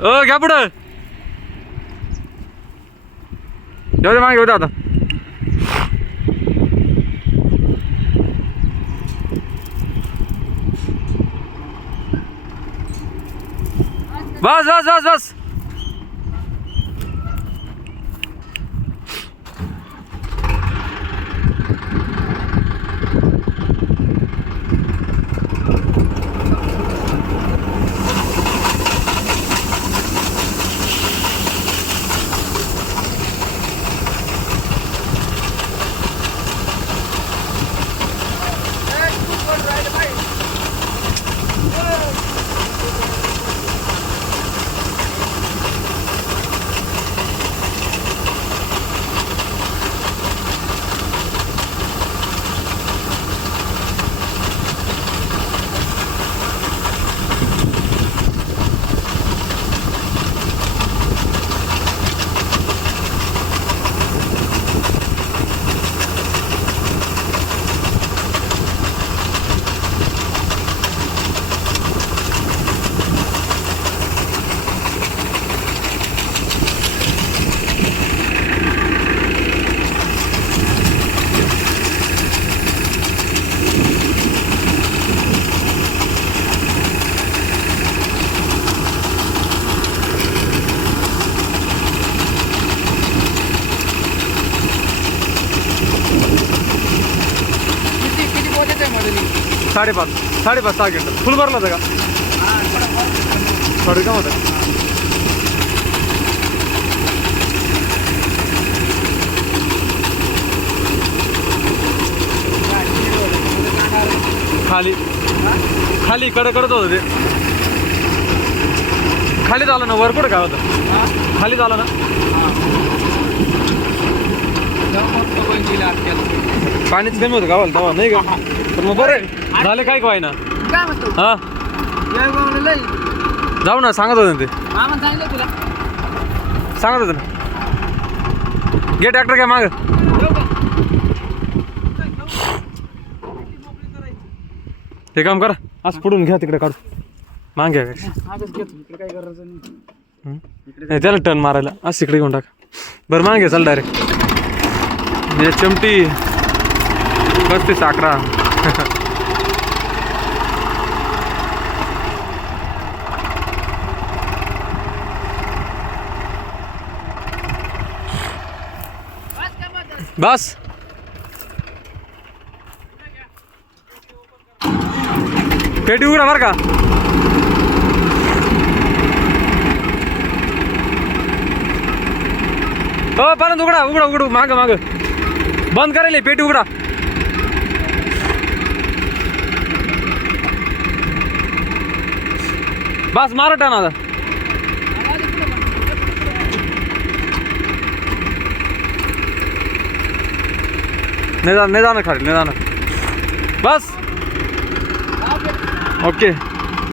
अ घ्या पुढं. घेऊ दे मागे घेऊ दे आता. बस बस बस बस. किती किती पोहोचत आहे मध्ये साडेपाच. साडेपाच सहा घंटे फुल भरला होता का? थोडं होतं? खाली. खाली कडे कडत होतं ते. खाली झालं ना वर कुठं काय होतं? खाली झालं ना? पाणीच कमी होतं गावाला तेव्हा नाही का? पण मग बरं. झाले काय काय ना काय म्हणतो? हा? जाऊ ना सांगत होते ते. सांगत होते ना. घे ट्रॅक्टर काय माग. हे काम करा. आज पुढून घ्या तिकडे काढू माग घ्या काय त्याला टर्न मारायला. आज तिकडे घेऊन टाक. बरं माग घे चल डायरेक्ट म्हणजे चमटी. ते साकरा. बस. पेटी उघडा बरं का. हो पर्यंत उघडा उघडा उघडू. माग माग. बंद करायला पेटी उघडा. बस मारा टाना आता नाही जा नाही जाणार खाली नाही जाणार बस. ओके.